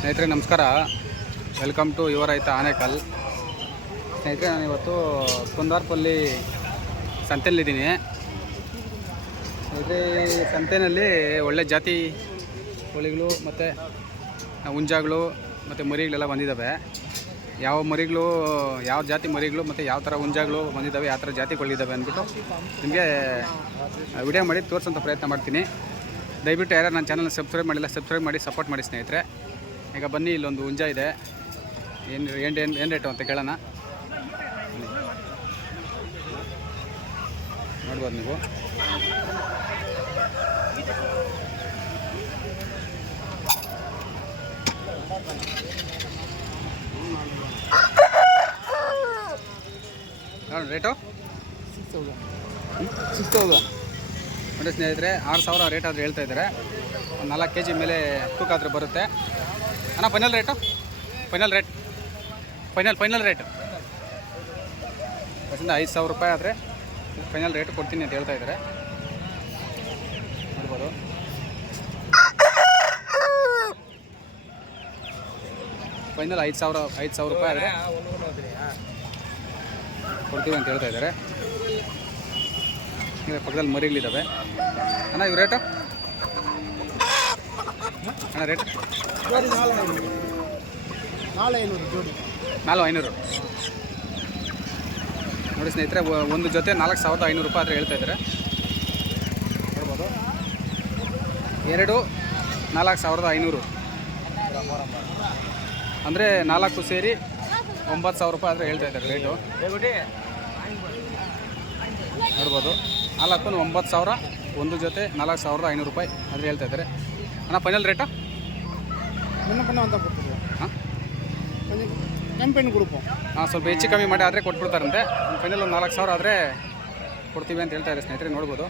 ಸ್ನೇಹಿತರೆ, ನಮಸ್ಕಾರ. Welcome to ಯುವ ರೈತ ಆನೇಕಲ್. ಸ್ನೇಹಿತರೆ, ನಾನು ಇವತ್ತು ಕುಂದಾರ್ಪಲ್ಲಿ ಸಂತೆಯಲ್ಲಿದ್ದೀನಿ. ಸ್ನೇಹಿತರೆ ಸಂತೆಯಲ್ಲಿ ಒಳ್ಳೆ ಜಾತಿ ಕೋಳಿಗಳು ಮತ್ತು ಹುಂಜಾಗಳು ಮತ್ತು ಮರಿಗಳೆಲ್ಲ ಬಂದಿದ್ದಾವೆ. ಯಾವ ಮರಿಗಳು, ಯಾವ ಜಾತಿ ಮರಿಗಳು ಮತ್ತು ಯಾವ ಥರ ಹುಂಜಾಗಳು ಬಂದಿದ್ದಾವೆ, ಯಾವ ಥರ ಜಾತಿಗಳಿದ್ದಾವೆ ಅಂದ್ಬಿಟ್ಟು ನಿಮಗೆ ವಿಡಿಯೋ ಮಾಡಿ ತೋರಿಸೋಂಥ ಪ್ರಯತ್ನ ಮಾಡ್ತೀನಿ. ದಯವಿಟ್ಟು ಯಾರು ನನ್ನ ಚಾನಲ್ನ ಸಬ್ಸ್ಕ್ರೈಬ್ ಮಾಡಿಲ್ಲ ಸಬ್ಸ್ಕ್ರೈಬ್ ಮಾಡಿ ಸಪೋರ್ಟ್ ಮಾಡಿ ಸ್ನೇಹಿತರೆ. ಈಗ ಬನ್ನಿ, ಇಲ್ಲೊಂದು ಹುಂಜ ಇದೆ. ಏನು ಏನು ಏನು ಏನು ರೇಟು ಅಂತ ಕೇಳೋಣ. ನೋಡ್ಬೋದು ನೀವು. Rate? Six thousand six thousand. ನೋಡಿ ಸ್ನೇಹಿತರೆ, ಆರು ಸಾವಿರ ರೇಟ್ ಆದರೂ ಹೇಳ್ತಾ ಇದ್ದಾರೆ. ಒಂದು ನಾಲ್ಕು ಕೆ ಜಿ ಮೇಲೆ ತೂಕ ಆದರೂ ಬರುತ್ತೆ. ಅಣ್ಣ final rate final rate final final rate ಬಸ್ಸಿಂದ ಐದು ಸಾವಿರ ರೂಪಾಯಿ ಆದರೆ ಫೈನಲ್ ರೇಟ್ ಕೊಡ್ತೀನಿ ಅಂತ ಹೇಳ್ತಾ ಇದ್ದಾರೆ ನೋಡ್ಬೋದು. ಫೈನಲ್ ಐದು ಸಾವಿರ ಐದು ಸಾವಿರ ರೂಪಾಯಿ ಆದರೆ ಕೊಡ್ತೀವಿ ಅಂತ ಹೇಳ್ತಾ ಇದ್ದಾರೆ ಪಕ್ಕದಲ್ಲಿ ಮರಿಗಳಿದ್ದಾವೆ ಅಣ್ಣ ಇವು ರೇಟು ಅಣ್ಣ ರೇಟ್ ಜೋಡಿ ನಾಳೆ ಐನೂರು. ನಾಳೆ ಐನೂರು ಜೋಡಿ. ನಾಲ್ಕು ಐನೂರು. ನೋಡಿ ಸ್ನೇಹಿತರೆ ಒಂದು ಜೊತೆ ನಾಲ್ಕು ಸಾವಿರದ ಐನೂರು ರೂಪಾಯಿ ಆದರೆ ಹೇಳ್ತಾ ಇದ್ದಾರೆ. ನೋಡ್ಬೋದು ಎರಡು ನಾಲ್ಕು ಸಾವಿರದ ಐನೂರು. ಅಂದರೆ ನಾಲ್ಕು ಸೇರಿ ಒಂಬತ್ತು ಸಾವಿರ ರೂಪಾಯಿ ಆದರೆ ಹೇಳ್ತಾ ಇದ್ದಾರೆ ರೇಟು ನೋಡ್ಬೋದು. ನಾಲ್ಕು ಒಂಬತ್ತು ಸಾವಿರ ಒಂದು ಜೊತೆ ನಾಲ್ಕು ಸಾವಿರದ ಐನೂರು ರೂಪಾಯಿ ಆದರೆ ಹೇಳ್ತಾ ಇದ್ದಾರೆ. ಅಣ್ಣ ಫೈನಲ್ ರೇಟು ಮುನ್ನ ಪನ್ನ ಅಂತ ಕೊಡ್ತೀವಿ ಹಾಂ கொஞ்சம் கம்மி பண்ணி கொடுப்போம் ಹಾಂ ಸ್ವಲ್ಪ ಹೆಚ್ಚು ಕಮ್ಮಿ ಮಾಡಿ ಆದರೆ ಕೊಟ್ಬಿಡ್ತಾರಂತೆ ಒಂದು ಫೈನಲ್ ಒಂದು ನಾಲ್ಕು ಸಾವಿರ ಆದರೆ ಕೊಡ್ತೀವಿ ಅಂತ ಹೇಳ್ತಾರೆ ಸ್ನೇಹಿತರೆ ನೋಡ್ಬೋದು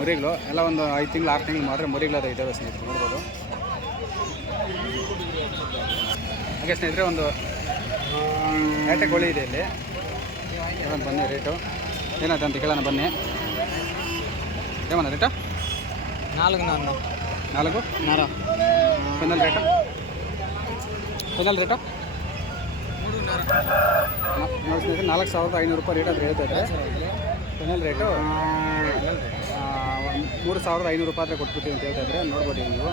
ಮರಿಗಳು ಎಲ್ಲ ಒಂದು ಐದು ತಿಂಗಳು ಆರು ತಿಂಗಳು ಮಾತ್ರ ಮರಿಗಳು ಅದು ಇದ್ದಾವೆ ಸ್ನೇಹಿತರೆ ನೋಡ್ಬೋದು ಹಾಗೆ ಸ್ನೇಹಿತರೆ ಒಂದು ಬೇಟೆ ಕೋಳಿ ಇದೆ ಇಲ್ಲಿ ಏನಂತ ಬನ್ನಿ ರೇಟು ಏನಾಯ್ತು ಅಂತ ಕೇಳೋಣ ಬನ್ನಿ ಏಮಣ್ಣ ರೇಟು నాలుగు నాన్న నాలుగు నర ఫైనల్ రేట ಫೈನಲ್ ರೇಟು ನೋಡಿ ಸ್ನೇಹಿತರೆ ನಾಲ್ಕು. ಸಾವಿರದ ಐನೂರು ರೂಪಾಯಿ ರೇಟ್ ಅದು ಹೇಳ್ತೈತೆ ಫೈನಲ್ ರೇಟು ಮೂರು ಸಾವಿರದ ಐನೂರು ರೂಪಾಯಿ ಹತ್ರ ಕೊಟ್ಬಿಡ್ತೀವಿ ಅಂತ ಹೇಳ್ತಾ ಇದ್ರೆ ನೀವು.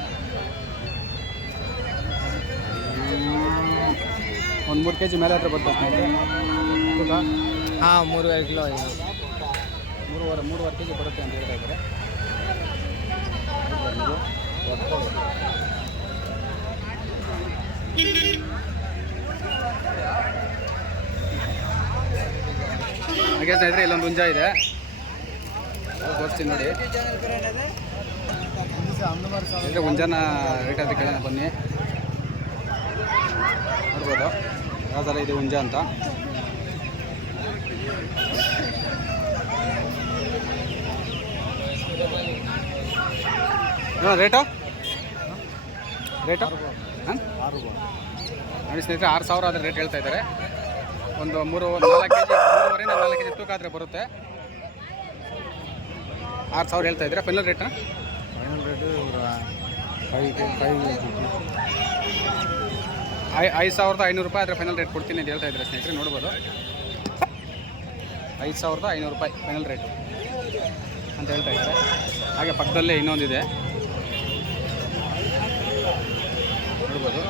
ಒಂದು ಮೂರು ಕೆ ಜಿ ಮೇಲೆ ಹತ್ರ ಬರ್ತದೆ ಸ್ನೇಹಿತರೆ ಹಾಂ ಮೂರುವರೆ ಕಿಲೋ ಮೂರುವರೆ ಮೂರುವರೆ ಕೆ ಜಿ ಬರುತ್ತೆ ಅಂತ ಹೇಳ್ತಾ ಇದ್ದಾರೆ ಹಾಗೆ ಸ್ನೇಹಿತರೆ, ಇಲ್ಲೊಂದು ಹುಂಜ ಇದೆ. ಅದು ತೋರಿಸ್ತೀನಿ ನೋಡಿ. ಅಂದರೆ ಹುಂಜನ ರೇಟ್ ಅಂತ ಕೇಳೋಣ ಬನ್ನಿ. ನೋಡ್ಬೋದು. ಯಾವ್ದಲ್ಲ ಇದೆ ಹುಂಜ ಅಂತ. ಏನು ರೇಟು? ರೇಟು? ಹಾಂ? ಆರು ನೋಡಿ ಸ್ನೇಹಿತರೆ ಆರು ಸಾವಿರ ಆದರೆ ರೇಟ್ ಹೇಳ್ತಾ ಇದ್ದಾರೆ. ಒಂದು ಮೂರು ನಾಲ್ಕು ಕೆ ಜಿ ಮೂರುವರೆಯಿಂದ ನಾಲ್ಕು ಕೆ ಜಿ ತೂಕ ಆದರೆ ಬರುತ್ತೆ. ಆರು ಸಾವಿರ ಹೇಳ್ತಾ ಇದ್ದಾರೆ? ಫೈನಲ್ ರೇಟ್ನ ಫೈನಲ್ ರೇಟು ಫೈವ್ ಫೈವ್ ಐ ಐದು ಸಾವಿರದ ಐನೂರು ರೂಪಾಯಿ ಆದರೆ ಫೈನಲ್ ರೇಟ್ ಕೊಡ್ತೀನಿ ಅಂತ ಹೇಳ್ತಾ ಇದ್ದಾರೆ ಸ್ನೇಹಿತರೆ ನೋಡ್ಬೋದು. ಐದು ಸಾವಿರದ ಐನೂರು ರೂಪಾಯಿ ಫೈನಲ್ ರೇಟು ಅಂತ ಹೇಳ್ತಾ ಇದ್ದಾರೆ. ಹಾಗೆ ಪಕ್ಕದಲ್ಲೇ ಇನ್ನೊಂದಿದೆ. ನೋಡ್ಬೋದು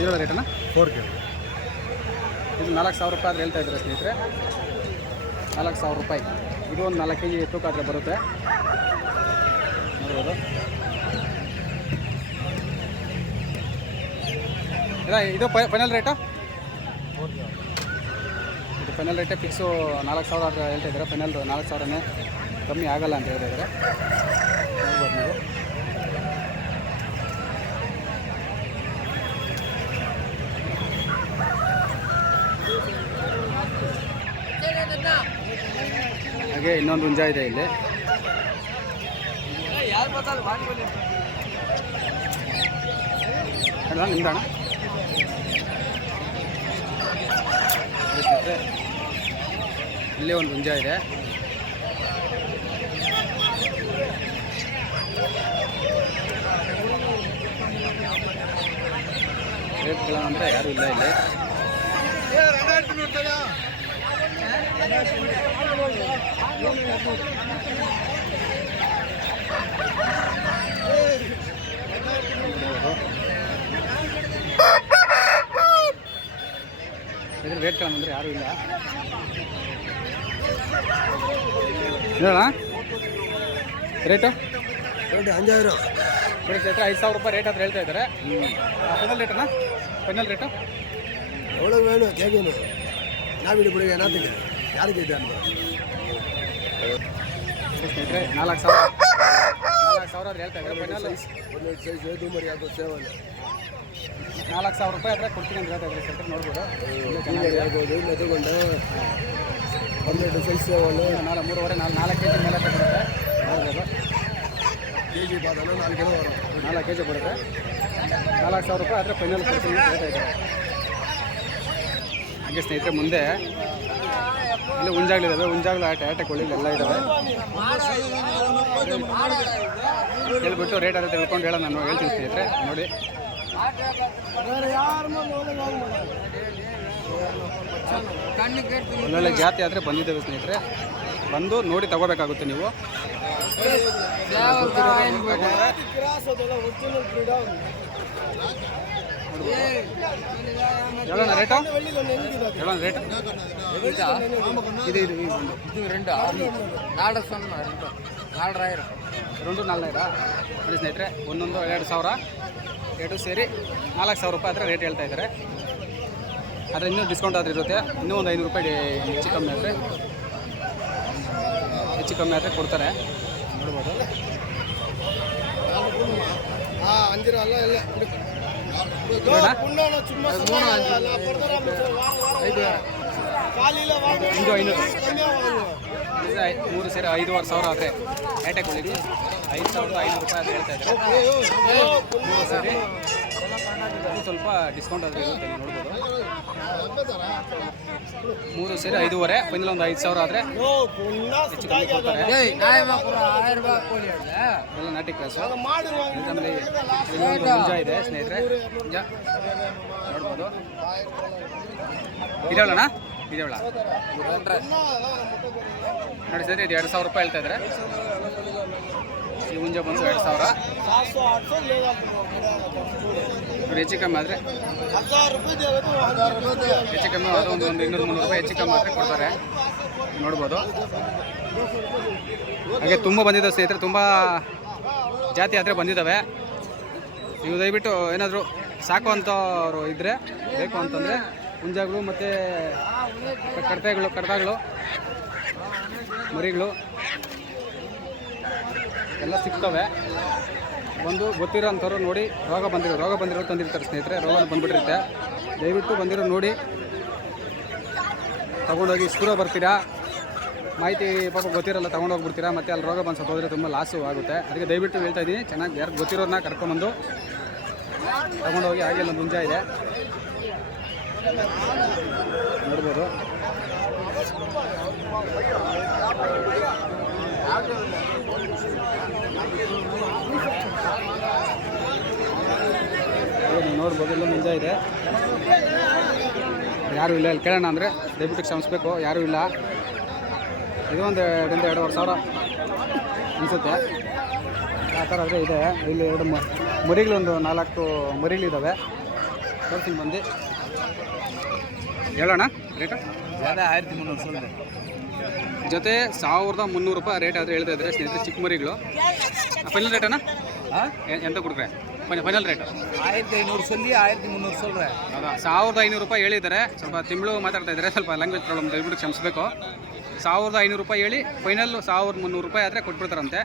ಇದರ ರೇಟನ್ನು ಫೋರ್ ಕೆ ಇದು ನಾಲ್ಕು ಸಾವಿರ ರೂಪಾಯಿ ಆದರೆ ಹೇಳ್ತಾ ಇದ್ದಾರೆ ಸ್ನೇಹಿತರೆ. ನಾಲ್ಕು ಸಾವಿರ ರೂಪಾಯಿ. ಇದು ಒಂದು ನಾಲ್ಕು ಕೆ ಜಿ ತೂಕ ಆದರೆ ಬರುತ್ತೆ. ನೋಡ್ಬೋದು. ಇಲ್ಲ ಇದು ಫೈನಲ್ ರೇಟು ಇದು ಫೈನಲ್ ರೇಟೇ ಫಿಕ್ಸು ನಾಲ್ಕು ಸಾವಿರ ಆದರೆ ಹೇಳ್ತಾ ಇದ್ದಾರೆ. ಫೈನಲ್ ನಾಲ್ಕು ಸಾವಿರನೇ ಕಮ್ಮಿ ಆಗಲ್ಲ ಅಂತ ಹೇಳ್ತಾ ಇದ್ದಾರೆ. ನೋಡ್ಬೋದು ನೀವು. ಹಾಗೆ ಇನ್ನೊಂದು ಹುಂಜ ಇದೆ ಇಲ್ಲಿ. ಅಲ್ಲ, ನಿಮ್ದಣ? ಇಲ್ಲೇ ಒಂದು ಹುಂಜ ಇದೆ. ರೇಟ್ಗಳಂತ ಯಾರೂ ಇಲ್ಲ ಇಲ್ಲಿ. ಇದ್ರ ರೇಟ್ ಕಾಣಂದ್ರೆ ಯಾರು ಇಲ್ಲ. ಹೇಳೋಣ ರೇಟು ಅಂಜಾವಿರ. ರೇಟ್ ರೇಟ್ ಐದು ಸಾವಿರ ರೂಪಾಯಿ ರೇಟ್ ಅಂತ ಹೇಳ್ತಾ ಇದ್ದಾರೆ. ಫೈನಲ್ ರೇಟನಾ ಫೈನಲ್ ರೇಟು ಒಳಗೆ ವೇಳು ಕೇಗೇನು ನಾವಿಡಿ ಬಿಡುಗೆ ನಾತಿಗೆ ಯಾರಿಗೆ ಇದೆ ನಾಲ್ಕು ಸಾವಿರ. ನಾಲ್ಕು ಸಾವಿರ ಆದ್ರೆ ಹೇಳ್ತಾ ಇದ್ದಾರೆ. ಫೈನಲ್ ಒಂದು ಸೈಜ್ ಏದು ಮರಿ ಅದು ಸೇವಲ್ಲ ನಾಲ್ಕು ಸಾವಿರ ರೂಪಾಯಿ ಆದರೆ ಕೊಡ್ತೀನಿ ಅಂತ ಹೇಳ್ತಾ ಇದ್ದಾರೆ ಸ್ನೇಹಿತರೆ ನೋಡ್ಬೋದು. ತಗೊಂಡು ಹನ್ನೆರಡು ಸೈಜ್ ನಾಲ್ಕು ಮೂರುವರೆ ನಾಲ್ಕು ನಾಲ್ಕು ಕೆ ಜಿ ಮೇಲೆ ಬರುತ್ತೆ ನೋಡ್ಬೋದು ಕೆ ಜಿ ಬಾದನ ನಾಲ್ಕು ಕಿಲೋ ನಾಲ್ಕು ಕೆ ಜಿ ಬರುತ್ತೆ ನಾಲ್ಕು ಸಾವಿರ ರೂಪಾಯಿ ಆದರೆ ಫೈನಲ್ ಕೊಡ್ತೀನಿ ಅಂತ ಹೇಳ್ತಾ ಇದ್ದಾರೆ. ಹಾಗೆ ಸ್ನೇಹಿತರೆ ಮುಂದೆ ಇಲ್ಲಿ ಹುಂಜಾಗ್ಲಿದ್ದಾವೆ ಹುಂಜಾಗ್ಲು ಆಟ ಆಟ ಎಲ್ಲ ಇದ್ದಾವೆ. ಹೇಳ್ಬಿಟ್ಟು ರೇಟ್ ಅದೇ ತಿಳ್ಕೊಂಡು ಹೇಳೋಣ ನಾನು ಹೇಳ್ತೀನಿ ಸ್ನೇಹಿತರೆ ನೋಡಿ. ಒಳ್ಳೊಳ್ಳೆ ಜಾತಿ ಆದರೆ ಬಂದಿದ್ದೇವೆ ಸ್ನೇಹಿತರೆ. ಬಂದು ನೋಡಿ ತಗೋಬೇಕಾಗುತ್ತೆ ನೀವು. ಹೇಳೋಣ ರೇಟು ಹೇಳೋಣ ರೇಟ್ ಇದು ಇದು ಈ ಒಂದು. இது ரெண்டு நாலரை சொன்னோம் ரெண்டு நாலராயிரம் రెండు ನಾಲ್ನೈರ ನೋಡಿ ಸ್ನೇಹಿತರೆ ಒಂದೊಂದು ಎರಡು ಸಾವಿರ ರೇಟು ಸೇರಿ ನಾಲ್ಕು ಸಾವಿರ ರೂಪಾಯಿ ಆದರೆ ರೇಟ್ ಹೇಳ್ತಾ ಇದ್ದಾರೆ ಆದರೆ ಇನ್ನೂ ಡಿಸ್ಕೌಂಟ್ ಆದ್ರೆ ಇರುತ್ತೆ ಇನ್ನೂ ಒಂದು ಐನೂರು ರೂಪಾಯಿ ಹೆಚ್ಚು ಕಮ್ಮಿ ಆದರೆ ಹೆಚ್ಚು ಕಮ್ಮಿ ಆದರೆ ಕೊಡ್ತಾರೆ ನೋಡ್ಬೋದು ಇಂದು ಐನೂರು ಮೂರು ಸೇರಿ ಐದುವರೆ ಸಾವಿರ ಆದರೆ. ಏಟೆಗಳಿಗೆ ಐದು ಸಾವಿರದ ಐನೂರು ರೂಪಾಯಿ ಅಂತ ಹೇಳ್ತಾ ಇದ್ದಾರೆ. ಮೂರು ಸೇರಿ. ಸ್ವಲ್ಪ ಡಿಸ್ಕೌಂಟ್ ಆದರೆ ಇರುತ್ತೆ ನೋಡ್ಬೋದು. ಮೂರು ಸೇರಿ ಐದೂವರೆ ಫೈನಲ್ ಒಂದು ಐದು ಸಾವಿರ ಆದರೆ ಎಲ್ಲ ನಾಟಿ ಕ್ಲಾಸ್ ಯಾಕಂದರೆ ಇದೆ ಸ್ನೇಹಿತರೆ. ಮುಂಜ. ನೋಡ್ಬೋದು. ಇದಾವಳಣ್ಣ ಇದಾವಳ ನೋಡಿ ಸರಿ ಇದು ಎರಡು ಸಾವಿರ ರೂಪಾಯಿ ಹೇಳ್ತಾ ಇದ್ರೆ. ಈ ಮುಂಜೆ ಬಂದು ಎರಡು ಸಾವಿರ. ನೋಡಿ ಹೆಚ್ಚು ಕಮ್ಮಿ ಆದರೆ ಹೆಚ್ಚು ಕಮ್ಮಿ ಆದರೆ ಒಂದು ಒಂದು ಇನ್ನೂರು ಮುನ್ನೂರು ರೂಪಾಯಿ ಹೆಚ್ಚು ಕಮ್ಮಿ ಆದರೆ ಕೊಡ್ತಾರೆ. ನೋಡ್ಬೋದು. ಹಾಗೆ ತುಂಬ ಬಂದಿದ್ದಾವೆ ಸ್ನೇಹಿತರೆ, ತುಂಬ ಜಾತಿ ಆದರೆ ಬಂದಿದ್ದಾವೆ. ನೀವು ದಯವಿಟ್ಟು ಏನಾದರೂ ಸಾಕುವಂಥವ್ರು ಇದ್ದರೆ ಬೇಕು ಅಂತಂದರೆ ಹುಂಜಾಗಳು ಮತ್ತು ಕಡತೆಗಳು ಕಡತಗಳು ಮರಿಗಳು. ಎಲ್ಲ ಸಿಗ್ತವೆ. ಒಂದು ಗೊತ್ತಿರೋ ಅಂಥವ್ರು ನೋಡಿ ರೋಗ ಬಂದಿರೋ ರೋಗ ಬಂದಿರೋ ತಂದಿರ್ತಾರೆ ಸ್ನೇಹಿತರೆ ರೋಗ ಬಂದ್ಬಿಟ್ಟಿರುತ್ತೆ. ದಯವಿಟ್ಟು ಬಂದಿರೋ ನೋಡಿ. ತೊಗೊಂಡೋಗಿ ಸ್ಕೂಲ ಬರ್ತೀರಾ? ಮಾಹಿತಿ ಪಾಪ ಗೊತ್ತಿರಲ್ಲ, ತೊಗೊಂಡೋಗ್ಬಿಡ್ತೀರಾ? ಮತ್ತೆ ಅಲ್ಲಿ ರೋಗ ಬಂದು ಹೋದರೆ ತುಂಬ ಲಾಸು ಆಗುತ್ತೆ. ಅದಕ್ಕೆ ದಯವಿಟ್ಟು ಹೇಳ್ತಾ ಇದ್ದೀನಿ, ಚೆನ್ನಾಗಿ ಯಾರು ಗೊತ್ತಿರೋದನ್ನ ಕರ್ಕೊಂಬಂದು ತೊಗೊಂಡೋಗಿ ಹಾಗೆ ಒಂದು ಮುಂಜಾ ಇದೆ. ನೋಡ್ಬೋದು. ನೋಡ್ಬೋದು, ಎಲ್ಲ ನಿಜ ಇದೆ. ಯಾರು ಇಲ್ಲ ಇಲ್ಲಿ. ಕೇಳೋಣ ಅಂದರೆ ಡೆಬ್ಯೂಟಿಗೆ ಕ್ಷಮಿಸ್ಬೇಕು. ಯಾರು ಇಲ್ಲ. ಇದು ಒಂದು ಎರಡರಿಂದ ಎರಡುವರೆ ಸಾವಿರ ಅನಿಸುತ್ತೆ. ಆ ಥರ ಆದರೆ ಇದೆ. ಇಲ್ಲಿ ಎರಡು ಮರಿಗಳೊಂದು ನಾಲ್ಕು ಮರಿಗಳಿದ್ದಾವೆ ತೋರ್ಸಿನ ಬಂದು. ಹೇಳೋಣ, ರೇಟು? ಆಯಿರತಿ ಮುನ್ನೂರು ಸಾವಿರ ಜೊತೆ ಸಾವಿರದ ಮುನ್ನೂರು ರೂಪಾಯಿ ರೇಟ್ ಆದರೆ ಹೇಳ್ತಾ ಇದ್ದಾರೆ ಸ್ನೇಹಿತರೆ ಚಿಕ್ಕಮರಿಗಳು. ಫೈನಲ್ ರೇಟ್ ಫೈನಲ್ ರೇಟನಾ ಎಂತ ಕೊಡ್ರೆ ಫೈನಲ್ ರೇಟ್ ಆಯಿರத்தி ಐನೂರು ಸೊಲ್ಲಿ ಆಯಿರತ್ತಿ ಮುನ್ನೂರು ಸಲ ಹೌದಾ? ಸಾವಿರದ ಐನೂರು ರೂಪಾಯಿ ಹೇಳಿದ್ದಾರೆ. ಸ್ವಲ್ಪ ತಿಂಗಳು ಮಾತಾಡ್ತಾ ಇದ್ದಾರೆ. ಸ್ವಲ್ಪ ಲ್ಯಾಂಗ್ವೇಜ್ ಪ್ರಾಬ್ಲಮ್ ದಯವಿಟ್ಟು ಕ್ಷಮಿಸಬೇಕು. ಸಾವಿರದ ಐನೂರು ರೂಪಾಯಿ ಹೇಳಿ ಫೈನಲ್ ಸಾವಿರದ ಮುನ್ನೂರು ರೂಪಾಯಿ ಆದರೆ ಕೊಟ್ಬಿಡ್ತಾರಂತೆ.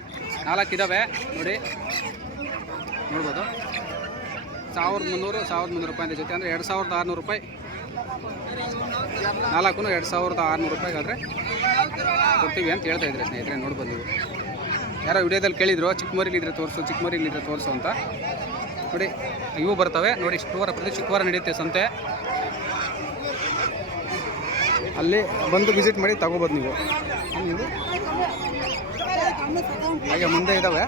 ನಾಲ್ಕು ಇದ್ದಾವೆ ನೋಡಿ. ನೋಡ್ಬೋದು. ಸಾವಿರದ ಮುನ್ನೂರು ಸಾವಿರದ ಮುನ್ನೂರು ರೂಪಾಯಿ ಅಂತ ಜೊತೆ ಅಂದರೆ ಎರಡು ಸಾವಿರದ ಆರುನೂರು ರೂಪಾಯಿ. ನಾಲ್ಕು ಎರಡು ಸಾವಿರದ ಆರುನೂರು ರೂಪಾಯಿಗಾದರೆ ಕೊಡ್ತೀವಿ ಅಂತ ಹೇಳ್ತಾ ಇದ್ದಾರೆ ಸ್ನೇಹಿತರೆ ನೋಡ್ಬೋದು ನೀವು. ಯಾರೋ ವಿಡಿಯೋದಲ್ಲಿ ಕೇಳಿದ್ರು ಚಿಕ್ಕ ಮರಿಲಿದ್ರೆ ತೋರಿಸು ಚಿಕ್ಕ ಮರಿಲಿದ್ರೆ ತೋರಿಸು ಅಂತ. ನೋಡಿ ಇವು ಬರ್ತವೆ. ನೋಡಿ ಶುಕ್ರವಾರ ಪ್ರತಿ ಶುಕ್ರವಾರ ನಡೆಯುತ್ತೆ ಸಂತೆ. ಅಲ್ಲಿ ಬಂದು ವಿಸಿಟ್ ಮಾಡಿ ತಗೋಬೋದು ನೀವು. ಹಾಗೆ ಮುಂದೆ ಇದ್ದಾವೆ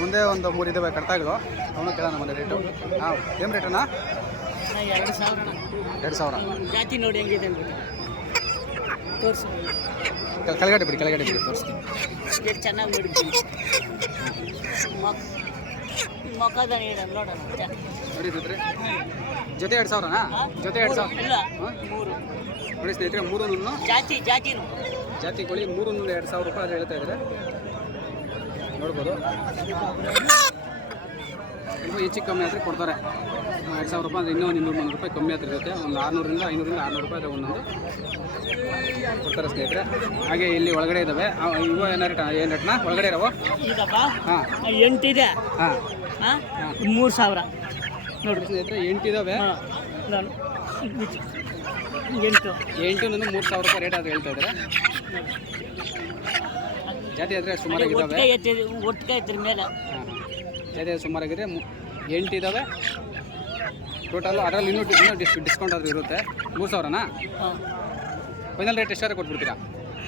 ಮುಂದೆ ಒಂದು ಮೂರು ಇದ್ದಾವೆ ಕಡ್ತಾಗಳು ಅವನು ಕೇಳೋಣ ಮನೆ ರೇಟು ಹಾಂ ಏನು ರೇಟಣ್ಣ ಎರಡು ಸಾವಿರ ಎರಡು ಸಾವಿರ. ಜಾತಿ ನೋಡಿ ಹೆಂಗಿದೆ ಅಂದ್ಬಿಟ್ಟು ತೋರಿಸಿ ಕೆಳ- ಕೆಳಗಡೆ ಬಿಡಿ ಕೆಳಗಡೆ ಬಿಡಿ ತೋರಿಸ್ತೀನಿ. ಎಷ್ಟು ಚೆನ್ನಾಗಿ ಮೊಕ್ ಮೊಕ್ಕದ ನೀಡ ನೋಡೋಣ ನೋಡಿದ್ರೆ ಜೊತೆ ಎರಡು ಸಾವಿರನಾ? ಜೊತೆ ಎರಡು ಸಾವಿರ. ಇಲ್ಲ ಮೂರು. ನೋಡಿ ಸ್ನೇಹಿತರೆ ಮೂರು ಜಾತಿ ಜಾತಿನು. ಜಾತಿ ಕೋಳಿ ಮೂರು ಎರಡು ಸಾವಿರ ರೂಪಾಯಿ ಹೇಳ್ತಾ ಇದ್ದಾರೆ. ನೋಡ್ಬೋದು. ಇನ್ನೂ ಹೆಚ್ಚು ಕಮ್ಮಿ ಆದರೆ ಕೊಡ್ತಾರೆ. ಎರಡು ಸಾವಿರ ರೂಪಾಯಿ ಅಂದರೆ ಇನ್ನೂ ಒಂದು ಇನ್ನೂರು ಮುನ್ನೂರು ರೂಪಾಯಿ ಕಮ್ಮಿ ಆಗ್ತಿರುತ್ತೆ ಇರುತ್ತೆ. ಒಂದು ಆರುನೂರಿಂದ ಐನೂರಿಂದ ಆರುನೂರು ರೂಪಾಯಿ ಒಂದೊಂದು ಕೊಡ್ತಾರೆ ಸ್ನೇಹಿತರೆ. ಹಾಗೆ ಇಲ್ಲಿ ಒಳಗಡೆ ಇದ್ದಾವೆ ಇವ ಏನು ರೇಟ ಏನು ರೇಟ್ನ? ಒಳಗಡೆ ಇರವು? ಹಾಂ. ಎಂಟಿದೆ. ಹಾಂ. ಹಾಂ. ಮೂರು ಸಾವಿರ. ನೋಡಿರಿ ಸ್ನೇಹಿತರೆ ಎಂಟಿದ್ದಾವೆ ಎಂಟು. ಎಂಟು ನಾನು ಮೂರು ಸಾವಿರ ರೂಪಾಯಿ ರೇಟ್ ಆದರೆ ಹೇಳ್ತಾ ಇದ್ದಾರೆ ಜಾತಿ ಆದರೆ ಸುಮಾರಾಗಿದ್ದಾವೆ ಒಟ್ಟಿಗೆ ಇದ್ರ ಮೇಲೆ. ಜಾತಿ ಸುಮಾರಾಗಿದೆ ಎಂಟು ಇದ್ದಾವೆ ಟೋಟಲ್ ಅದರಲ್ಲಿ ಇನ್ನೂ ಇನ್ನೂ ಡಿಸ್ ಡಿಸ್ಕೌಂಟ್ ಆದರೂ ಇರುತ್ತೆ. ಮೂರು ಸಾವಿರನಾ? Final rate ಎಷ್ಟಾದ್ರೆ ಕೊಟ್ಬಿಡ್ತೀರಾ?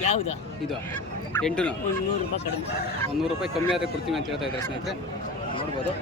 ಯಾವುದು? ಇದು. ಎಂಟು ಒಂದು ನೂರು ರೂಪಾಯಿ ಕಡಿಮೆ. ಒಂದು ನೂರು ರೂಪಾಯಿ ಕಮ್ಮಿ ಆದರೆ ಕೊಡ್ತೀನಿ ಅಂತ ಹೇಳ್ತಾ ಇದ್ದಾರೆ ಸ್ನೇಹಿತರೆ. ನೋಡ್ಬೋದು.